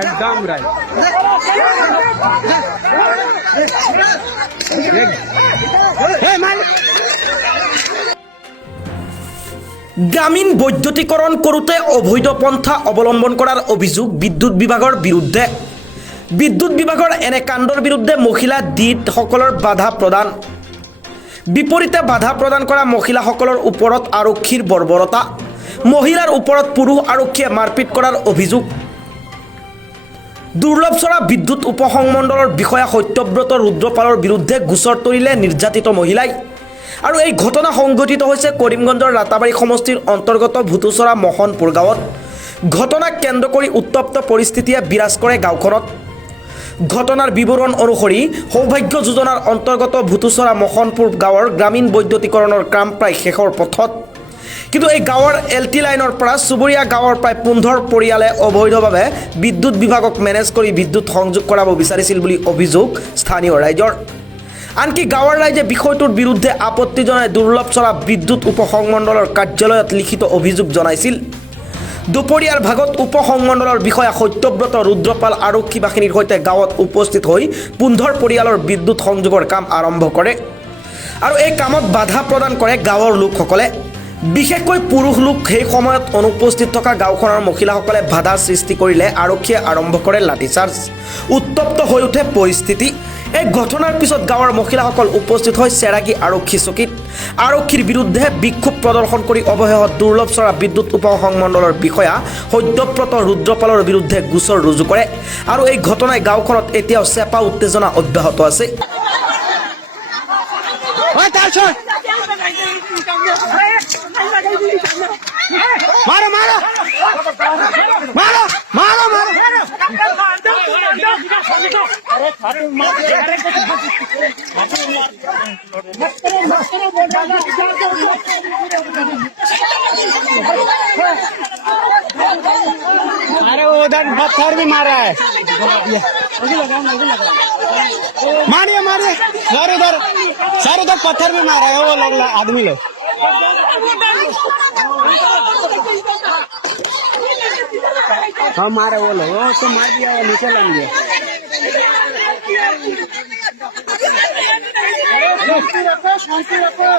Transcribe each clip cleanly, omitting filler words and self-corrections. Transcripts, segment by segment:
एकदम राइट গ্রামীণ বৈদ্যুতিকরণ করতে অবৈধ পন্থা অবলম্বন করার অভিযোগ বিদ্যুৎ বিভাগের বিরুদ্ধে। বিদ্যুৎ বিভাগের এনে কাণ্ডর বিরুদ্ধে মহিলা দিতসকলৰ বাধা প্ৰদান। বিপৰীতে বাধা প্ৰদান কৰা মহিলাসকলৰ ওপৰত আৰক্ষীৰ বৰ্বৰতা। মহিলাৰ ওপৰত পুৰুষ আৰক্ষীয়ে মাৰপিট কৰাৰ অভিযোগ। দুৰ্লভচৰা বিদ্যুৎ উপসংমণ্ডলৰ বিষয়া সত্যব্ৰত ৰুদ্ৰপালৰ বিৰুদ্ধে গোচৰ তৰিলে নিৰ্যাতিত মহিলাই। আৰু এই ঘটনা সংঘটিত হৈছে কৰিমগঞ্জৰ ৰাতাবাৰী সমষ্টিৰ অন্তৰ্গত ভুতুচৰা মহনপুৰ গাঁৱত। ঘটনাক কেন্দ্ৰ কৰি উত্তপ্ত পৰিস্থিতিয়ে বিৰাজ কৰে গাঁওখনত। ঘটনাৰ বিৱৰণ অনুসৰি সৌভাগ্য যোজনাৰ অন্তৰ্গত ভুতুচৰা মহনপুৰ গাঁৱৰ গ্ৰামীণ বৈদ্যুতিকৰণৰ কাম প্ৰায় শেষৰ পথত। কিন্তু এই গাঁৱৰ LT লাইনৰ পৰা চুবুৰীয়া গাঁৱৰ প্ৰায় 15 পৰিয়ালে অবৈধভাৱে বিদ্যুৎ বিভাগক মেনেজ কৰি বিদ্যুৎ সংযোগ কৰাব বিচাৰিছিল বুলি অভিযোগ স্থানীয় ৰাইজৰ। আনকি গাঁৱৰ ৰাইজে বিষয়টোৰ বিৰুদ্ধে আপত্তি জনাই দুৰ্লভচৰা বিদ্যুৎ উপসংমণ্ডলৰ কাৰ্যালয়ত লিখিত অভিযোগ জনাইছিল। দুপৰীয়াৰ ভাগত উপসংমণ্ডলৰ বিষয়া সত্যব্ৰত ৰুদ্ৰপাল আৰক্ষী বাহিনীৰ সৈতে গাঁৱত উপস্থিত হৈ 15 পৰিয়ালৰ বিদ্যুৎ সংযোগৰ কাম আৰম্ভ কৰে আৰু এই কামত বাধা প্ৰদান কৰে গাঁৱৰ লোকসকলে। বিশেষকৈ পুৰুষ লোক সেই সময়ত অনুপস্থিত থকা গাঁওখনৰ মহিলাসকলে বাধাৰ সৃষ্টি কৰিলে আৰক্ষীয়ে আৰম্ভ কৰে লাঠিচাৰ্জ। উত্তপ্ত হৈ উঠে পৰিস্থিতি। এই ঘটনাৰ পিছত গাঁৱৰ মহিলাসকল উপস্থিত হৈ চেৰাগী আৰক্ষী চকীত। আৰক্ষীৰ বিৰুদ্ধে বিক্ষোভ প্ৰদৰ্শন কৰি অৱশেষত দুৰ্লভচৰা বিদ্যুৎ উপসংমণ্ডলৰ বিষয়া সত্যব্ৰত ৰুদ্ৰপালৰ বিৰুদ্ধে গোচৰ ৰুজু কৰে আৰু এই ঘটনাই গাঁওখনত এতিয়াও চেপা উত্তেজনা অব্যাহত আছে। मारो मारो मारो मारो मारो अरे उधर पत्थर भी मारा है। मारिए मारिए सर उधर पत्थर भी मारा है वो लोग आदमी लोग। हाँ मारे वो लोग वो तो मार दिया वो नीचे लग गया। शांति रखो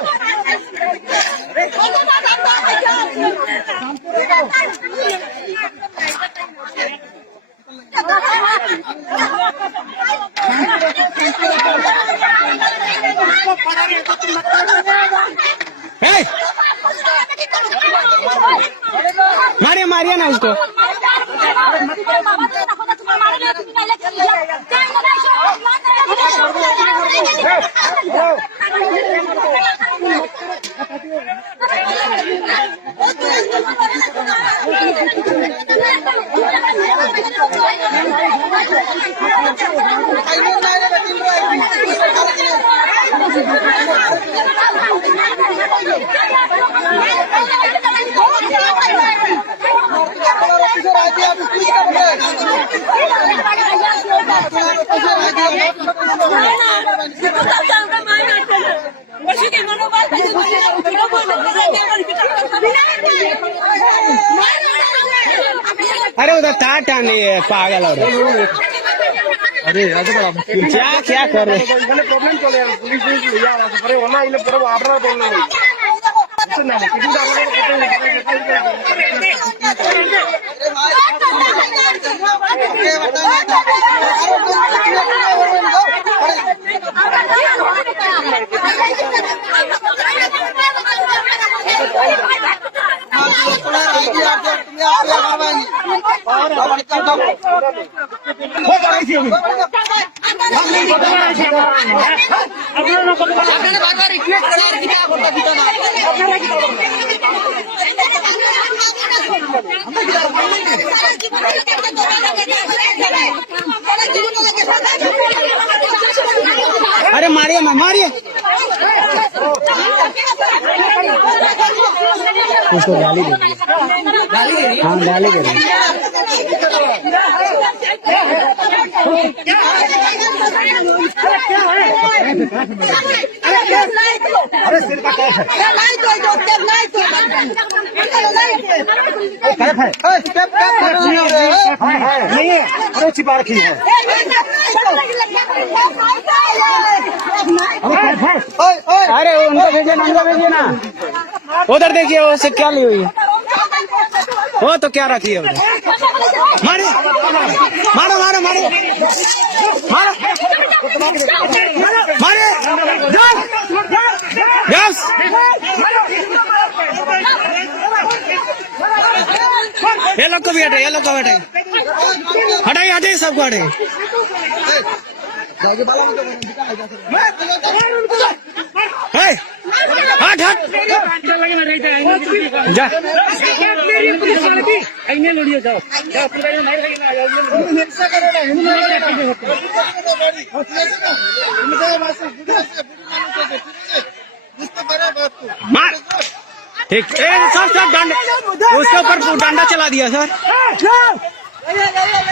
मारिए मारिए ना उसको। अरे उधर तार टाने पागल और अरे क्या क्या कर रहे प्रॉब्लम चले पुलिस अरे मारिए ना मारिए उसको गाली दे हाँ गाली दे अरे छिपा रखी है। अरे उनको भेजिए ना। उधर देखिए वो से क्या ली हुई है, वो तो क्या रखी है उधर। मारो मारो मारो मारो मारो मारे यस। ये लोग को भी हटाइए, ये लोग को हटाइए, हटाइए हटाइए सबको हटाइए। हट हट जा। मार ठीक, सर डंडा उसके ऊपर डंडा चला दिया सर।